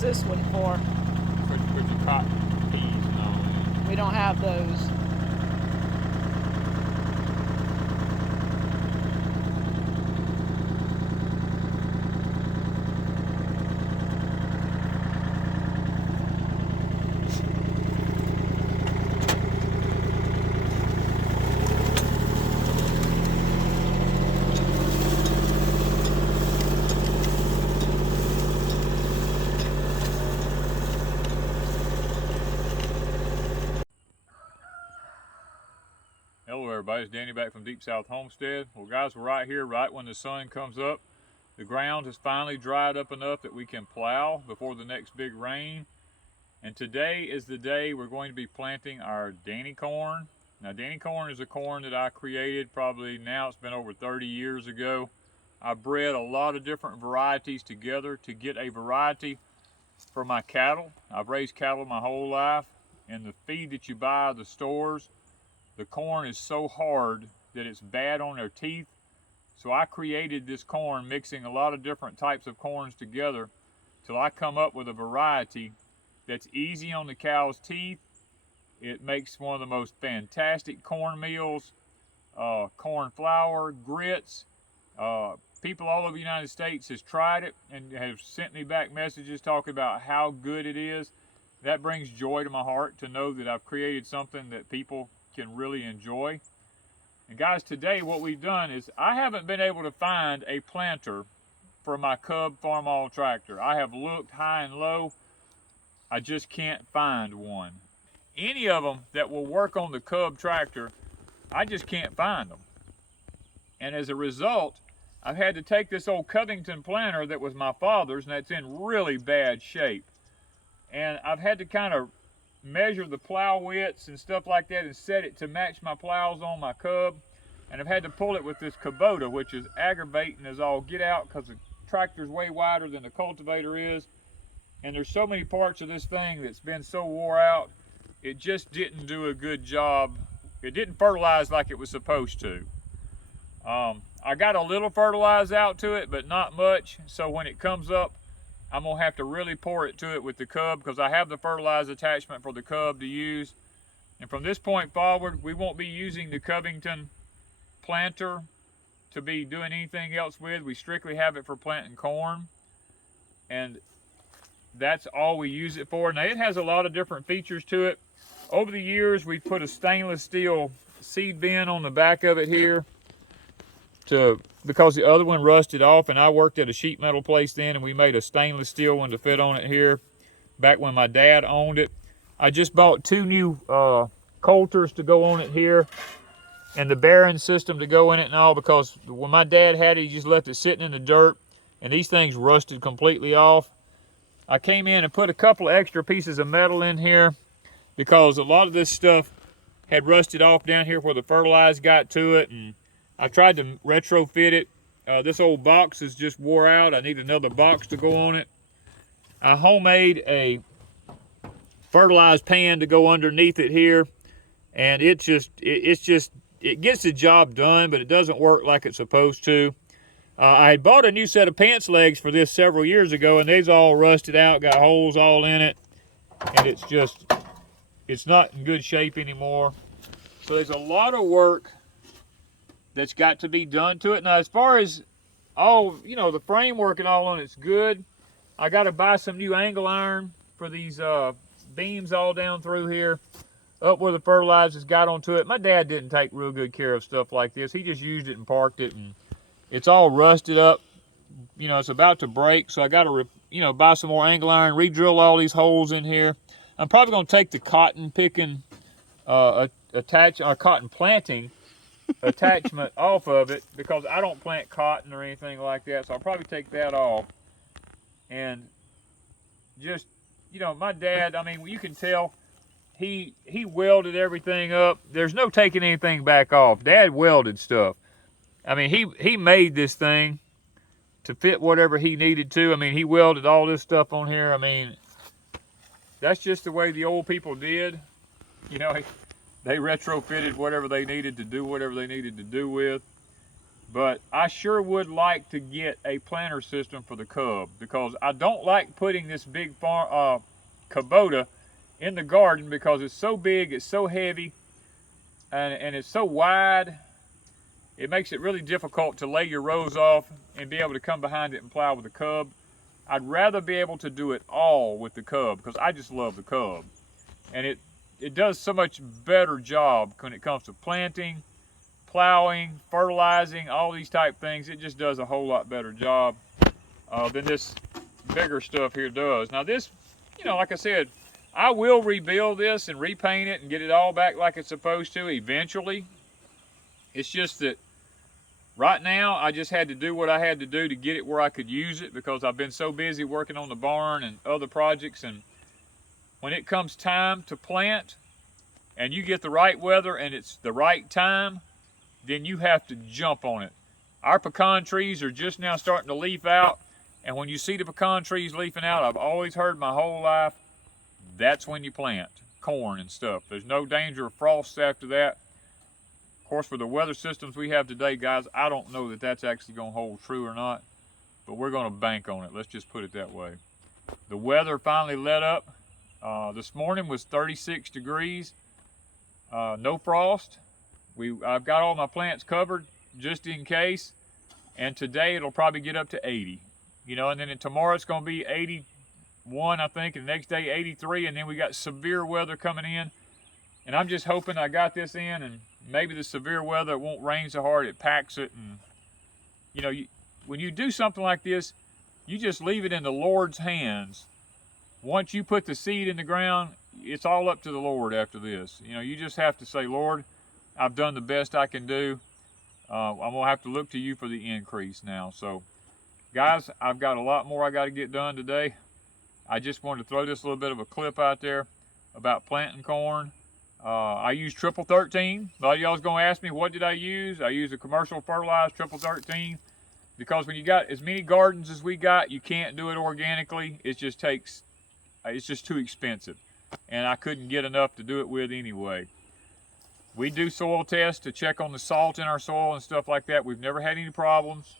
use this one for? Put your cotton peas and all that. We don't have those. Hello everybody, it's Danny back from Deepsouth Homestead. Well guys, we're right here, right when the sun comes up. The ground has finally dried up enough that we can plow before the next big rain. And today is the day we're going to be planting our Danny corn. Now Danny corn is a corn that I created probably, now it's been over 30 years ago. I bred a lot of different varieties together to get a variety for my cattle. I've raised cattle my whole life, and the feed that you buy at the stores, the corn is so hard that it's bad on their teeth. So I created this corn mixing a lot of different types of corns together till I come up with a variety that's easy on the cow's teeth. It makes one of the most fantastic cornmeals, corn flour, grits. People all over the United States has tried it and have sent me back messages talking about how good it is. That brings joy to my heart to know that I've created something that people can really enjoy. And guys, today what we've done is I haven't been able to find a planter for my Cub Farmall tractor. I have looked high and low. I just can't find one. Any of them that will work on the Cub tractor, I just can't find them. And as a result, I've had to take this old Covington planter that was my father's, and that's in really bad shape. And I've had to kind of measure the plow widths and stuff like that and set it to match my plows on my Cub. And I've had to pull it with this Kubota, which is aggravating as all get out because the tractor's way wider than the cultivator is. And there's so many parts of this thing that's been so wore out, it just didn't do a good job. It didn't fertilize like it was supposed to. I got a little fertilize out to it, but not much. So when it comes up, I'm gonna have to really pour it to it with the Cub because I have the fertilizer attachment for the Cub to use. And from this point forward, we won't be using the Covington planter to be doing anything else with. We strictly have it for planting corn. And that's all we use it for. Now it has a lot of different features to it. Over the years, we put a stainless steel seed bin on the back of it here because the other one rusted off, and I worked at a sheet metal place then, and we made a stainless steel one to fit on it here back when my dad owned it. I just bought 2 new coulters to go on it here and the bearing system to go in it and all, because when my dad had it, he just left it sitting in the dirt and these things rusted completely off. I came in and put a couple of extra pieces of metal in here because a lot of this stuff had rusted off down here where the fertilizer got to it, and I tried to retrofit it. This old box is just wore out. I need another box to go on it. I homemade a fertilized pan to go underneath it here, and it gets the job done, but it doesn't work like it's supposed to. I had bought a new set of pants legs for this several years ago, and they's all rusted out, got holes all in it, and it's not in good shape anymore. So there's a lot of work that's got to be done to it. Now, as far as all, the framework and all on it's good. I got to buy some new angle iron for these beams all down through here, up where the fertilizer's got onto it. My dad didn't take real good care of stuff like this. He just used it and parked it, and it's all rusted up. It's about to break, so I got to, buy some more angle iron, re-drill all these holes in here. I'm probably going to take the cotton picking cotton planting attachment off of it because I don't plant cotton or anything like that, so I'll probably take that off. And just, my dad, you can tell he welded everything up. There's no taking anything back off. Dad welded stuff. He made this thing to fit whatever he needed to. He welded all this stuff on here. That's just the way the old people did. They retrofitted whatever they needed to do, whatever they needed to do with. But I sure would like to get a planter system for the cub, because I don't like putting this big Kubota in the garden, because it's so big, it's so heavy, and it's so wide. It makes it really difficult to lay your rows off and be able to come behind it and plow with the cub. I'd rather be able to do it all with the cub, because I just love the cub. And it does so much better job when it comes to planting, plowing, fertilizing, all these type things. It just does a whole lot better job than this bigger stuff here does. Now this, you know, like I said, I will rebuild this and repaint it and get it all back like it's supposed to eventually. It's just that right now I just had to do what I had to do to get it where I could use it, because I've been so busy working on the barn and other projects. And when it comes time to plant and you get the right weather and it's the right time, then you have to jump on it. Our pecan trees are just now starting to leaf out, and when you see the pecan trees leafing out, I've always heard my whole life, that's when you plant corn and stuff. There's no danger of frost after that. Of course, with the weather systems we have today, guys, I don't know that that's actually going to hold true or not, but we're going to bank on it. Let's just put it that way. The weather finally let up. This morning was 36 degrees, no frost. I've got all my plants covered just in case, and today it'll probably get up to 80, you know, and then tomorrow it's going to be 81, I think, and the next day 83, and then we got severe weather coming in. And I'm just hoping I got this in, and maybe the severe weather, it won't rain so hard it packs it. And you know, when you do something like this, you just leave it in the Lord's hands. Once you put the seed in the ground, it's all up to the Lord after this. You know, you just have to say, Lord, I've done the best I can do. I'm going to have to look to you for the increase now. So, guys, I've got a lot more I got to get done today. I just wanted to throw this little bit of a clip out there about planting corn. I use triple 13. A lot of y'all was going to ask me, what did I use? I used a commercial fertilized triple 13. Because when you got as many gardens as we got, you can't do it organically. It just takes, it's just too expensive. And I couldn't get enough to do it with anyway. We do soil tests to check on the salt in our soil and stuff like that. We've never had any problems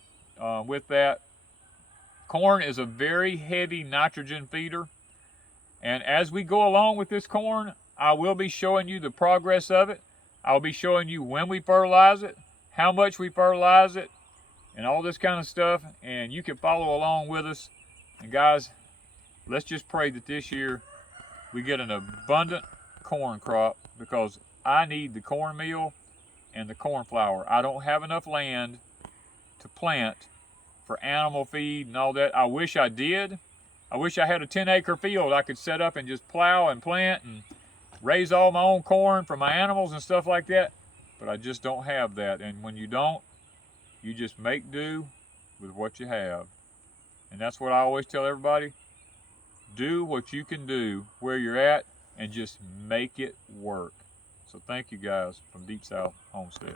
with that. Corn is a very heavy nitrogen feeder. And as we go along with this corn, I will be showing you the progress of it. I'll be showing you when we fertilize it, how much we fertilize it, and all this kind of stuff. And you can follow along with us. And guys, let's just pray that this year we get an abundant corn crop, because I need the cornmeal and the corn flour. I don't have enough land to plant for animal feed and all that. I wish I did. I wish I had a 10-acre field I could set up and just plow and plant and raise all my own corn for my animals and stuff like that. But I just don't have that. And when you don't, you just make do with what you have. And that's what I always tell everybody. Do what you can do where you're at and just make it work. So thank you guys from Deep South Homestead.